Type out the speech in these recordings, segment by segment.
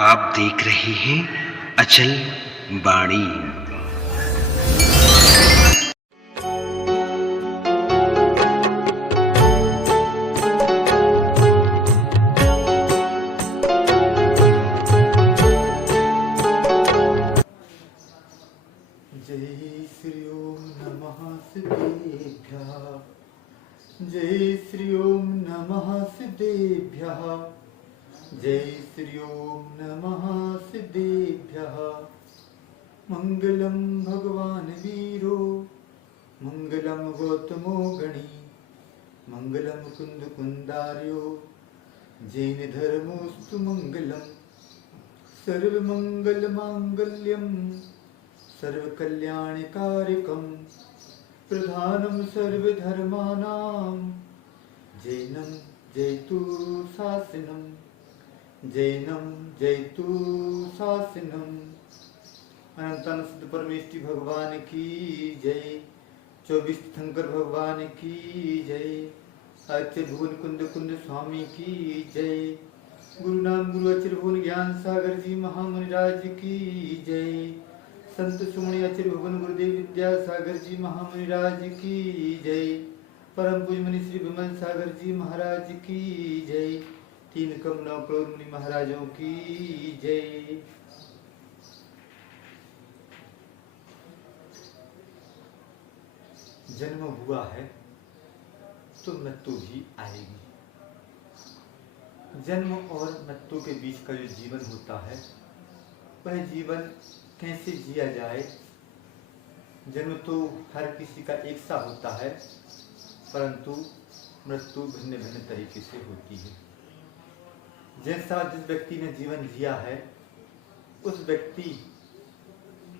आप देख रहे हैं अचल बाणी। जय श्री ओम नमः सिद्धेभ्यः। जय श्री ओम नमः सिद्धेभ्यः। जय श्री ओम नमः सिद्धेभ्यः। मंगलम भगवान वीरो मंगलम गौतमो गणी मंगलम कुंद कुंदार्यो जैन धर्मोस्तु मंगलम सर्वमंगल मांगल्यम सर्वकल्याणकारिकं प्रधानं सर्वधर्माणां जैनं जयतु शासनं जैनं जयतु शासनम्। अनंतानंद परमेष्टि भगवान की जय। 24 तीर्थंकर भगवान की जय। आचार्य भुवन कुंद कुंद स्वामी की जय। गुरु नाम गुरु आचार्य भुवन ज्ञान सागर जी महामुनिराज की जय। संत सुमणि आचार्य भुवन गुरुदेव विद्यासागर जी महामुनिराज की जय। परम पूज्य मुनि श्री विमल सागर जी महाराज की जय। 3 कम 9 करोड़ मुनि महाराजों की जय। जन्म हुआ है तो मृत्यु भी आएगी। जन्म और मृत्यु के बीच का जो जीवन होता है वह जीवन कैसे जिया जाए। जन्म तो हर किसी का एक सा होता है, परंतु मृत्यु भिन्न भिन्न तरीके से होती है। जैसा जिस व्यक्ति ने जीवन जिया है उस व्यक्ति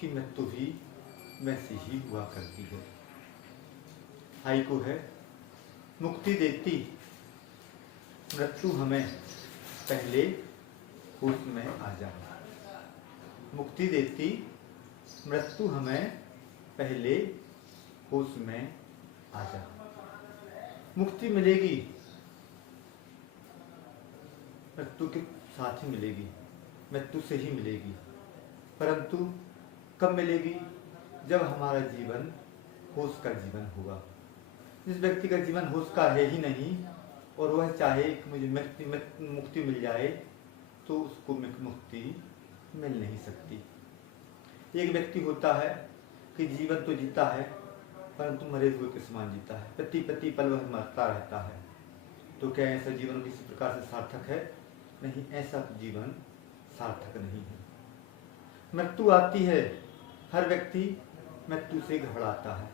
की मृत्यु भी वैसी ही हुआ करती है। हाइकु है, मुक्ति देती मृत्यु हमें पहले होश में आ जा। मुक्ति देती मृत्यु हमें पहले होश में आ जा। मुक्ति मिलेगी मृत्यु के साथ ही मिलेगी, मृत्यु से ही मिलेगी, परंतु कब मिलेगी? जब हमारा जीवन होश का जीवन होगा। जिस व्यक्ति का जीवन होश का है ही नहीं और वह चाहे कि मुझे मुक्ति मिल जाए तो उसको मुक्ति मिल नहीं सकती। एक व्यक्ति होता है कि जीवन तो जीता है परंतु मरे हुए के समान जीता है, प्रति पल वह मरता रहता है। तो क्या ऐसा जीवन किसी प्रकार से सार्थक है? नहीं, ऐसा जीवन सार्थक नहीं है। मृत्यु आती है, हर व्यक्ति मृत्यु से घबराता है।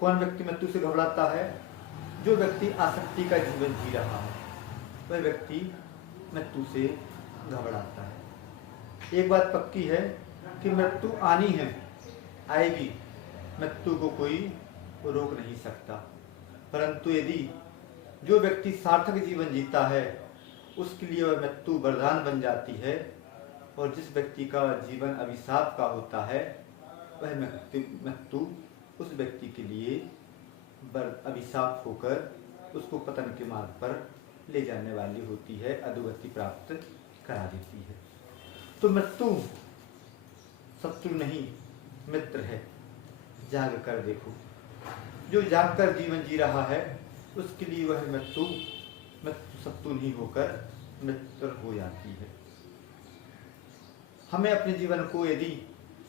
कौन व्यक्ति मृत्यु से घबराता है? जो व्यक्ति आसक्ति का जीवन जी रहा है वह व्यक्ति मृत्यु से घबराता है। एक बात पक्की है कि मृत्यु आनी है, आएगी, मृत्यु को कोई रोक नहीं सकता। परंतु यदि जो व्यक्ति सार्थक जीवन जीता है उसके लिए वह मृत्यु वरदान बन जाती है, और जिस व्यक्ति का जीवन अभिशाप का होता है वह मृत्यु उस व्यक्ति के लिए अभिशाप होकर उसको पतन के मार्ग पर ले जाने वाली होती है, अधोगति प्राप्त करा देती है। तो मृत्यु शत्रु नहीं मित्र है। जाग कर देखो, जो जाग कर जीवन जी रहा है उसके लिए वह मृत्यु शत्रु नहीं होकर मित्र हो जाती है। हमें अपने जीवन को यदि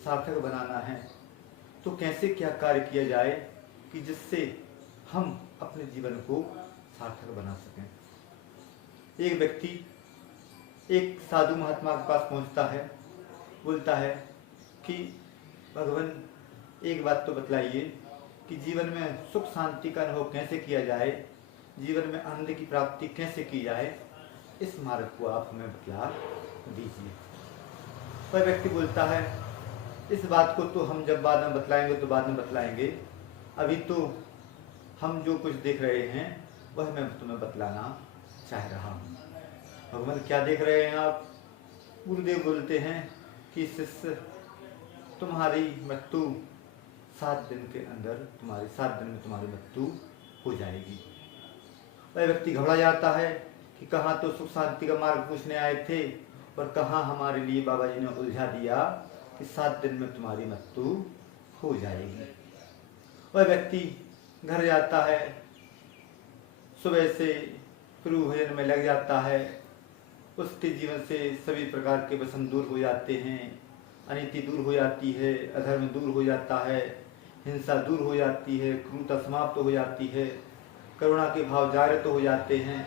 सार्थक बनाना है तो कैसे क्या कार्य किया जाए कि जिससे हम अपने जीवन को सार्थक बना सकें। एक व्यक्ति एक साधु महात्मा के पास पहुंचता है, बोलता है कि भगवान एक बात तो बतलाइए कि जीवन में सुख शांति का अनुभव कैसे किया जाए, जीवन में आनंद की प्राप्ति कैसे की जाए, इस मार्ग को आप हमें बतला दीजिए। वह व्यक्ति बोलता है इस बात को तो हम जब बाद में बतलाएंगे तो बाद में बतलाएंगे, अभी तो हम जो कुछ देख रहे हैं वह मैं तुम्हें बतलाना चाह रहा हूँ। भगवान क्या देख रहे हैं आप? गुरुदेव बोलते हैं कि शिष्य तुम्हारी मृत्यु 7 दिन के अंदर, 7 दिन में तुम्हारी मृत्यु हो जाएगी। वह व्यक्ति घबरा जाता है कि कहाँ तो सुख शांति का मार्ग पूछने आए थे और कहाँ हमारे लिए बाबा जी ने उलझा दिया कि 7 दिन में तुम्हारी मृत्यु हो जाएगी। वह व्यक्ति घर जाता है, सुबह से गुरु भजन में लग जाता है, उसके जीवन से सभी प्रकार के व्यसन दूर हो जाते हैं, अनीति दूर हो जाती है, अधर्म दूर हो जाता है, हिंसा दूर हो जाती है, क्रूरता समाप्त हो जाती है, करुणा के भाव जागृत हो जाते हैं।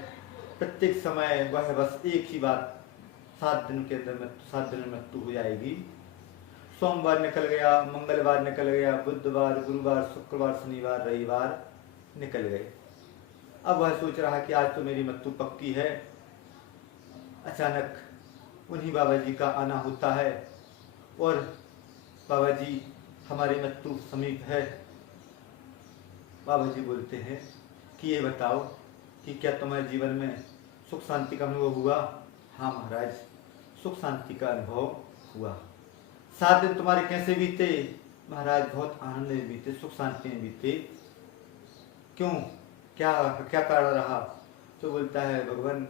प्रत्येक समय वह बस एक ही बात, 7 दिन के अंदर 7 दिन में मृत्यु हो जाएगी। सोमवार निकल गया, मंगलवार निकल गया, बुधवार, गुरुवार, शुक्रवार, शनिवार, रविवार निकल गए। अब वह सोच रहा है कि आज तो मेरी मृत्यु पक्की है। अचानक उन्हीं बाबा जी का आना होता है और बाबा जी हमारी मृत्यु समीप है। बाबा जी बोलते हैं कि ये बताओ कि क्या तुम्हारे जीवन में सुख शांति का अनुभव हुआ? हाँ महाराज, सुख शांति का अनुभव हुआ। 7 दिन तुम्हारे कैसे बीते? महाराज बहुत आनंद में बीते, सुख शांति में बीते। क्यों, क्या क्या कारण रहा? तो बोलता है भगवान,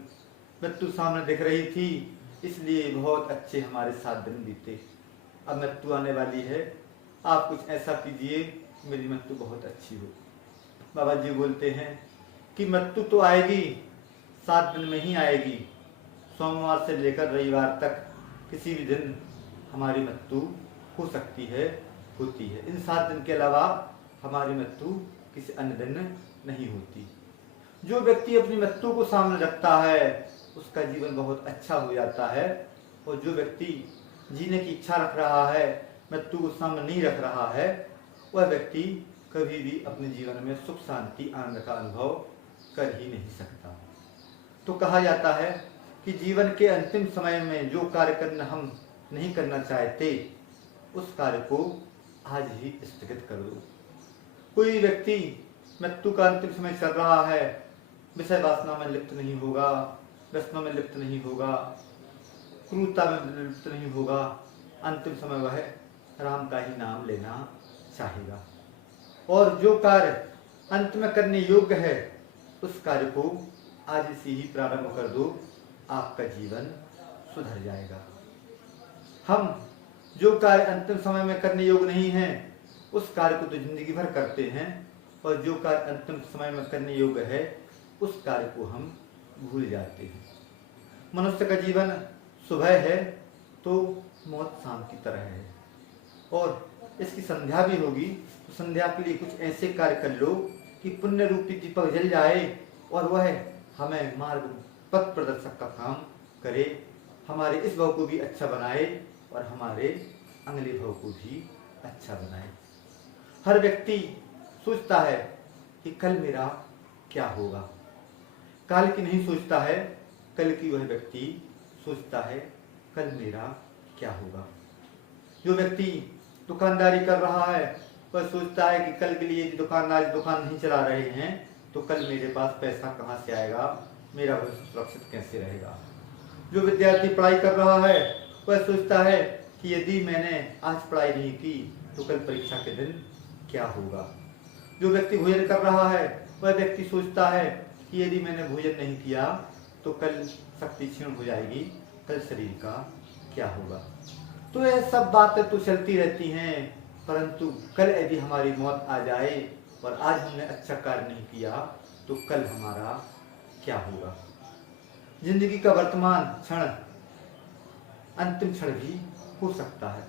मृत्यु सामने दिख रही थी, इसलिए बहुत अच्छे हमारे 7 दिन बीते। अब मृत्यु आने वाली है, आप कुछ ऐसा कीजिए मेरी मृत्यु बहुत अच्छी हो। बाबा जी बोलते हैं कि मृत्यु तो आएगी, 7 दिन में ही आएगी। सोमवार से लेकर रविवार तक किसी भी दिन हमारी मृत्यु हो सकती है, होती है। इन 7 दिन के अलावा हमारी मृत्यु किसी अन्य दिन नहीं होती। जो व्यक्ति अपनी मृत्यु को सामने रखता है उसका जीवन बहुत अच्छा हो जाता है, और जो व्यक्ति जीने की इच्छा रख रहा है, मृत्यु को सामने नहीं रख रहा है, वह व्यक्ति कभी भी अपने जीवन में सुख शांति आनंद का अनुभव कर ही नहीं सकता। तो कहा जाता है कि जीवन के अंतिम समय में जो कार्य करना हम नहीं करना चाहते, उस कार्य को आज ही स्थगित कर दो। कोई व्यक्ति मृत्यु का अंतिम समय चल रहा है, विषय वासना में लिप्त नहीं होगा, व्यसनों में लिप्त नहीं होगा, क्रूरता में लिप्त नहीं होगा, अंतिम समय वह राम का ही नाम लेना चाहेगा। और जो कार्य अंत में करने योग्य है, उस कार्य को आज से ही प्रारंभ कर दो, आपका जीवन सुधर जाएगा। हम जो कार्य अंतिम समय में करने योग्य नहीं है, उस कार्य को तो जिंदगी भर करते हैं, और जो कार्य अंतिम समय में करने योग्य है, उस कार्य को हम भूल जाते हैं। मनुष्य का जीवन सुबह है तो मौत शाम की तरह है, और इसकी संध्या भी होगी, तो संध्या के लिए कुछ ऐसे कार्य कर लो कि पुण्य रूपी दीपक जल जाए और वह हमें मार्ग पथ प्रदर्शक का काम करे, हमारे इस भव को भी अच्छा बनाए और हमारे अगले भव को भी अच्छा बनाए। हर व्यक्ति सोचता है कि कल मेरा क्या होगा, काल की नहीं सोचता है, कल की वह व्यक्ति सोचता है कल मेरा क्या होगा। जो व्यक्ति दुकानदारी कर रहा है वह सोचता है कि कल के लिए दुकान नहीं चला रहे हैं तो कल मेरे पास पैसा कहाँ से आएगा, मेरा भविष्य सुरक्षित कैसे रहेगा। जो विद्यार्थी पढ़ाई कर रहा है वह सोचता है कि यदि मैंने आज पढ़ाई नहीं की तो कल परीक्षा के दिन क्या होगा। जो व्यक्ति भोजन कर रहा है वह व्यक्ति सोचता है कि यदि मैंने भोजन नहीं किया तो कल शक्ति क्षीण हो जाएगी, कल शरीर का क्या होगा। तो यह सब बातें तो चलती रहती हैं, परंतु कल यदि हमारी मौत आ जाए और आज हमने अच्छा कार्य नहीं किया तो कल हमारा क्या होगा। जिंदगी का वर्तमान क्षण अंतिम क्षण भी हो सकता है।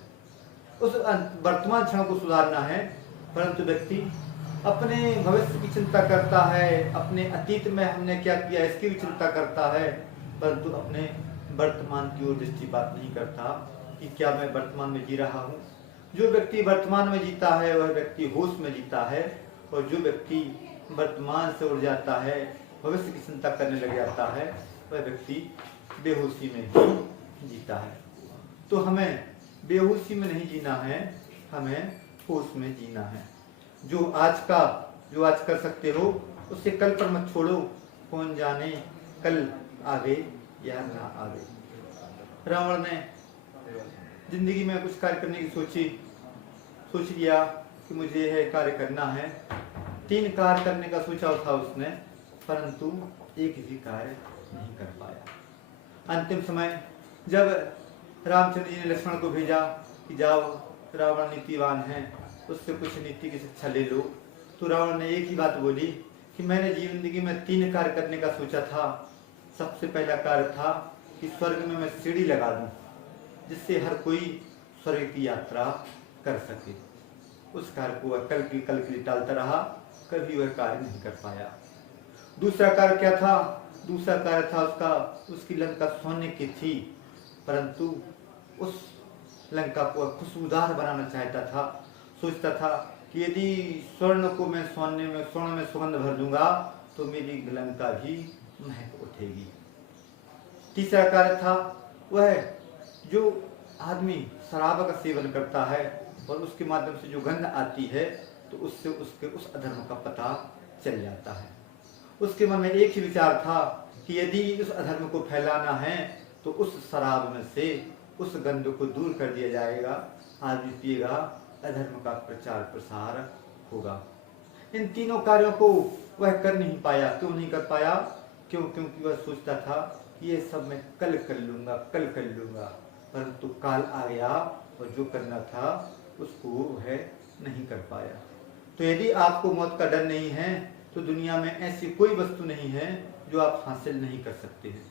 उस वर्तमान क्षण को सुधारना है, परंतु व्यक्ति अपने भविष्य की चिंता करता है, अपने अतीत में हमने क्या किया इसकी भी चिंता करता है, परंतु अपने वर्तमान की ओर दृष्टिपात नहीं करता कि क्या मैं वर्तमान में जी रहा हूँ। जो व्यक्ति वर्तमान में जीता है वह व्यक्ति होश में जीता है, और जो व्यक्ति वर्तमान से उड़ जाता है, भविष्य की चिंता करने लग जाता है, वह व्यक्ति बेहोशी में ही जीता है। तो हमें बेहोशी में नहीं जीना है, हमें होश में जीना है। जो आज कर सकते हो उससे कल पर मत छोड़ो, कौन जाने कल आवे या ना आवे। रावण ने जिंदगी में कुछ कार्य करने की सोच लिया कि मुझे यह कार्य करना है। 3 कार्य करने का सोचा था उसने, परंतु एक भी कार्य नहीं कर पाया। अंतिम समय जब रामचंद्र जी ने लक्ष्मण को भेजा कि जाओ, रावण नीतिवान है, उससे कुछ नीति की शिक्षा ले लो, तो रावण ने एक ही बात बोली कि मैंने जिंदगी में 3 कार्य करने का सोचा था। सबसे पहला कार्य था कि स्वर्ग में मैं सीढ़ी लगा दूं, जिससे हर कोई स्वर्ग की यात्रा कर सके। उस कार्य को वह कल के लिए टालता रहा, कभी वह कार्य नहीं कर पाया। दूसरा कार्य क्या था? दूसरा कार्य था उसकी लंका सोने की थी, परंतु उस लंका को खुशबूदार बनाना चाहता था। सोचता था कि यदि स्वर्ण में सुगंध भर दूंगा तो मेरी लंका भी महक उठेगी। तीसरा कार्य था वह जो आदमी शराब का सेवन करता है और उसके माध्यम से जो गंध आती है तो उससे उसके उस अधर्म का पता चल जाता है। उसके मन में एक ही विचार था कि यदि उस अधर्म को फैलाना है तो उस शराब में से उस गंध को दूर कर दिया जाएगा, आदमी पिएगा, अधर्म का प्रचार प्रसार होगा। इन तीनों कार्यों को वह कर नहीं पाया। क्यों नहीं कर पाया? क्योंकि वह सोचता था कि ये सब मैं कल कर लूंगा, परंतु काल आ गया और जो करना था उसको वह नहीं कर पाया। तो यदि आपको मौत का डर नहीं है तो दुनिया में ऐसी कोई वस्तु नहीं है जो आप हासिल नहीं कर सकते हैं,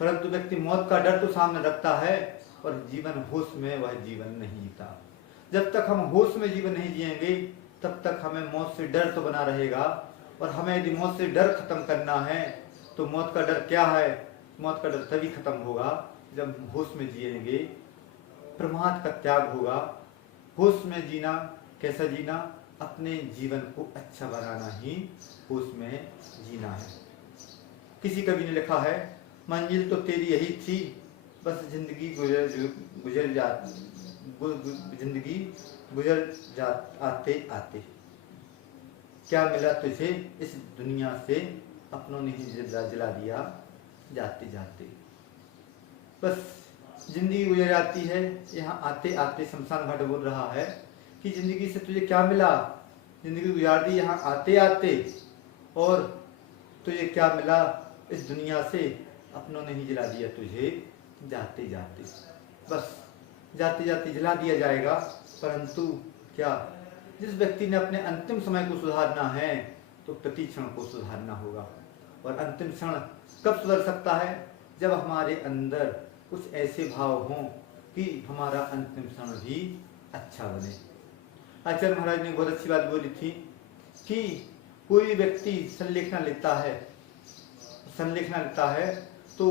परंतु व्यक्ति मौत का डर तो सामने रखता है और जीवन होश में वह जीवन नहीं जीता। जब तक हम होश में जीवन नहीं जिएंगे तब तक हमें मौत से डर तो बना रहेगा, और हमें यदि मौत से डर खत्म करना है तो मौत का डर क्या है? मौत का डर तभी खत्म होगा जब हम होश में जिएंगे, प्रमाद का त्याग होगा। होश में जीना, कैसा जीना? अपने जीवन को अच्छा बनाना ही होश में जीना है। किसी कवि ने लिखा है, मंजिल तो तेरी यही थी, बस जिंदगी गुजर जा आते आते। क्या मिला तुझे इस दुनिया से, अपनों ने ही जला दिया जाते जाते। बस जिंदगी गुजर जाती है। यहाँ आते आते शमशान घाट बोल रहा है कि जिंदगी से तुझे क्या मिला? जिंदगी गुजार दी यहाँ आते आते, और तुझे क्या मिला इस दुनिया से? अपनों ने ही जला दिया तुझे जाते जाते। बस जाते जाते जला दिया जाएगा, परंतु क्या? जिस व्यक्ति ने अपने अंतिम समय को सुधारना है तो प्रति क्षण को सुधारना होगा। और अंतिम क्षण कब सुधर सकता है? जब हमारे अंदर कुछ ऐसे भाव हों कि हमारा अंतिम क्षण भी अच्छा बने। आचार्य महाराज ने बहुत अच्छी बात बोली थी कि कोई व्यक्ति संलेखना लेता है तो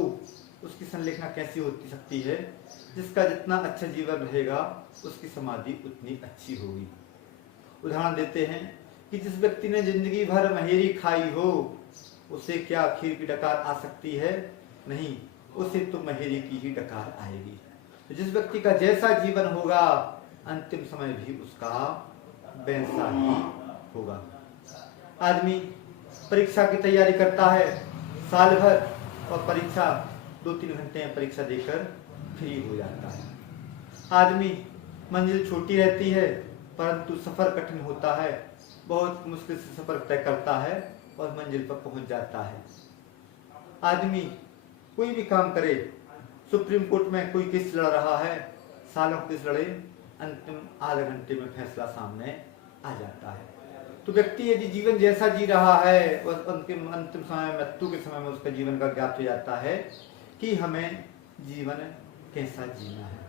उसकी संलेखना कैसी होती सकती है? जिसका जितना अच्छा जीवन रहेगा उसकी समाधि उतनी अच्छी होगी। उदाहरण देते हैं कि जिस व्यक्ति ने जिंदगी भर महेरी खाई हो उसे क्या खीर की डकार आ सकती है? नहीं, उसे तो महेरी की ही डकार आएगी। तो जिस व्यक्ति का जैसा जीवन होगा अंतिम समय भी उसका वैसा ही होगा। आदमी परीक्षा की तैयारी करता है साल भर, और परीक्षा 2-3 घंटे में परीक्षा देकर फ्री हो जाता है। आदमी मंजिल छोटी रहती है परंतु सफर कठिन होता है, बहुत मुश्किल से सफर तय करता है और मंजिल पर पहुंच जाता है। आदमी कोई भी काम करे, सुप्रीम कोर्ट में कोई केस लड़ रहा है, सालों केस लड़े, अंतिम आधे घंटे में फैसला सामने आ जाता है। तो व्यक्ति यदि जीवन जैसा जी रहा है और अंतिम समय में, मृत्यु के समय में उसका जीवन का ज्ञात हो जाता है कि हमें जीवन कैसा जीना है।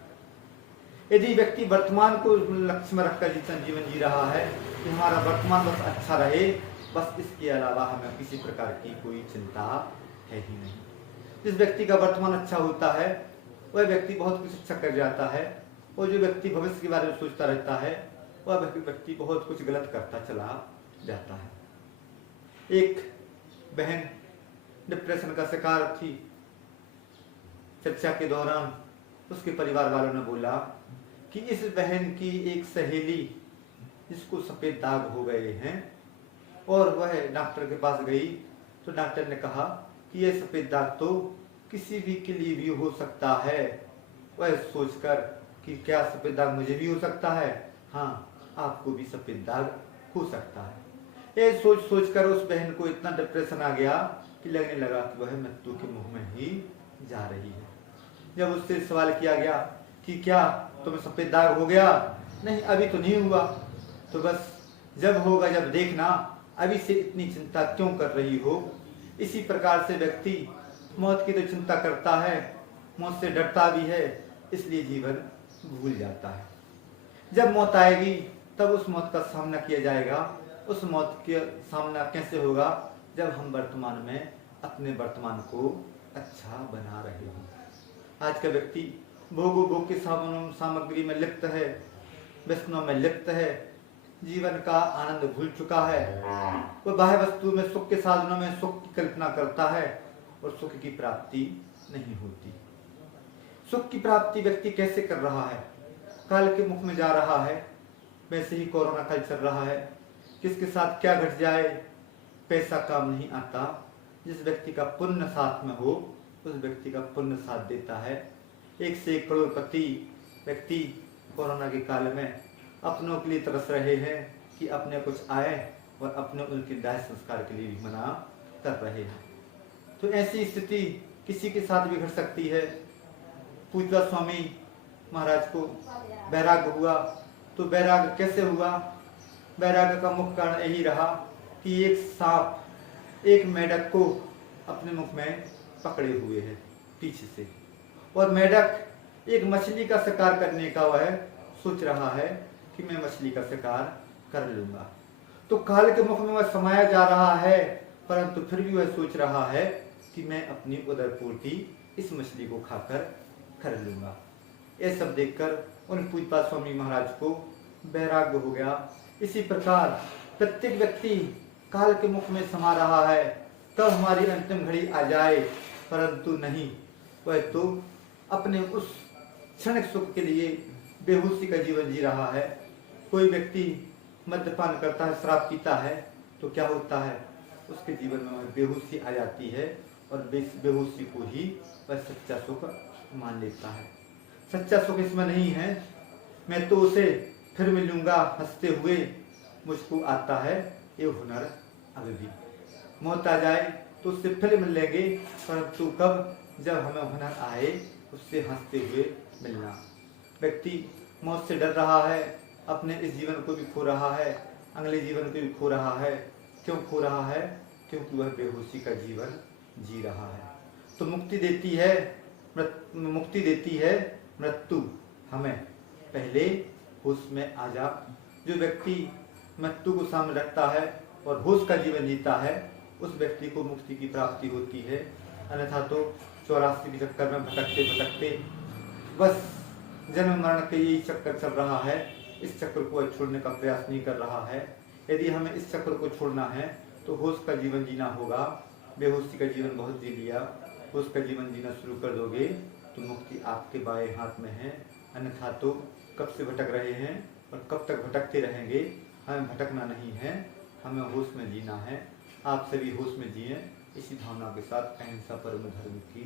यदि व्यक्ति वर्तमान को लक्ष्य में रखकर जीवन जी रहा है कि हमारा वर्तमान बस अच्छा रहे, बस इसके अलावा हमें किसी प्रकार की कोई चिंता है ही नहीं। जिस व्यक्ति का वर्तमान अच्छा होता है वह व्यक्ति बहुत कुछ अच्छा कर जाता है, और जो व्यक्ति भविष्य के बारे में सोचता रहता है वह व्यक्ति बहुत कुछ गलत करता चला जाता है। एक बहन डिप्रेशन का शिकार थी। चर्चा के दौरान उसके परिवार वालों ने बोला कि इस बहन की एक सहेली जिसको सफेद दाग हो गए हैं, और वह डॉक्टर के पास गई तो डॉक्टर ने कहा कि यह सफेद दाग तो किसी भी के लिए भी हो सकता है। वह सोचकर कि क्या सफेद दाग मुझे भी हो सकता है? हाँ, आपको भी सफेद दाग हो सकता है। ये सोच कर उस बहन को इतना डिप्रेशन आ गया कि लगने लगा कि वह मृत्यु के मुंह में ही जा रही है। जब उससे सवाल किया गया कि क्या तुम्हें सफ़ेद दाग हो गया? नहीं, अभी तो नहीं हुआ। तो बस जब होगा जब देखना, अभी से इतनी चिंता क्यों कर रही हो? इसी प्रकार से व्यक्ति मौत की तो चिंता करता है, मौत से डरता भी है, इसलिए जीवन भूल जाता है। जब मौत आएगी तब उस मौत का सामना किया जाएगा। उस मौत के सामना कैसे होगा? जब हम वर्तमान में अपने वर्तमान को अच्छा बना रहे हों। आज का व्यक्ति भोग की सामग्री में लिप्त है, व्यसनों में लिप्त है, जीवन का आनंद भूल चुका है। वह बाह्य वस्तु में, सुख के साधनों में सुख की कल्पना करता है और सुख की प्राप्ति नहीं होती। सुख की प्राप्ति व्यक्ति कैसे कर रहा है? काल के मुख में जा रहा है। वैसे ही कोरोना काल चल रहा है, किसके साथ क्या घट जाए पैसा काम नहीं आता। जिस व्यक्ति का पुण्य साथ में हो, उस व्यक्ति का पुण्य साथ देता है। 1 से 1 करोड़पति व्यक्ति कोरोना के काल में अपनों के लिए तरस रहे हैं कि अपने कुछ आए, और अपने उनके दाह संस्कार के लिए भी मना कर रहे हैं। तो ऐसी स्थिति किसी के साथ भी घट सकती है। पूज्य स्वामी महाराज को वैराग्य हुआ, तो वैराग्य कैसे हुआ? वैराग्य का मुख्य कारण यही रहा कि एक सांप एक मेढक को अपने मुख में पकड़े हुए है पीछे से, और मेढक एक मछली का शिकार करने का वह सोच रहा है कि मैं मछली का शिकार कर लूंगा। तो काल के मुख में वह समाया जा रहा है, परंतु फिर भी वह सोच रहा है कि मैं अपनी उदर पूर्ति इस मछली को खाकर कर लूंगा। ये सब देखकर उन पूज्य स्वामी महाराज को वैराग्य हो गया। इसी प्रकार प्रत्येक व्यक्ति काल के मुख में समा रहा है, तब हमारी अंतिम घड़ी आ जाए, परंतु नहीं, वह तो अपने उस क्षणिक सुख के लिए बेहोशी का जीवन जी रहा है। कोई व्यक्ति मद्यपान करता है, शराब पीता है, तो क्या होता है? उसके जीवन में वह बेहोशी आ जाती है, और बेहोशी को ही वह सच्चा सुख मान लेता है। सच्चा सुख इसमें नहीं है मैं तो उसे फिर मिलूंगा हंसते हुए, मुझको आता है ये हुनर अभी भी। मौत आ जाए तो उससे फिर मिल लेंगे, परंतु कब? जब हमें हुनर आए उससे हंसते हुए मिलना। व्यक्ति मौत से डर रहा है, अपने इस जीवन को भी खो रहा है, अगले जीवन को भी खो रहा है। क्यों खो रहा है? क्योंकि वह बेहोशी का जीवन जी रहा है। तो मुक्ति देती है मृत्यु हमें। पहले होश में आ जा। जो व्यक्ति मृत्यु को सामने रखता है और होश का जीवन जीता है, उस व्यक्ति को मुक्ति की प्राप्ति होती है। अन्यथा तो 84 के चक्कर में भटकते भटकते बस जन्म मरण के यही चक्कर चल रहा है। इस चक्र को छोड़ने का प्रयास नहीं कर रहा है। यदि हमें इस चक्र को छोड़ना है तो होश का जीवन जीना होगा। बेहोशी का जीवन बहुत जी लिया, होश का जीवन जीना शुरू कर दोगे तो मुक्ति आपके बाएं हाथ में है। अन्यथा तो कब से भटक रहे हैं और कब तक भटकते रहेंगे। हमें भटकना नहीं है, हमें होश में जीना है। आप सभी होश में जिए। इसी भावना के साथ अहिंसा परम धर्म की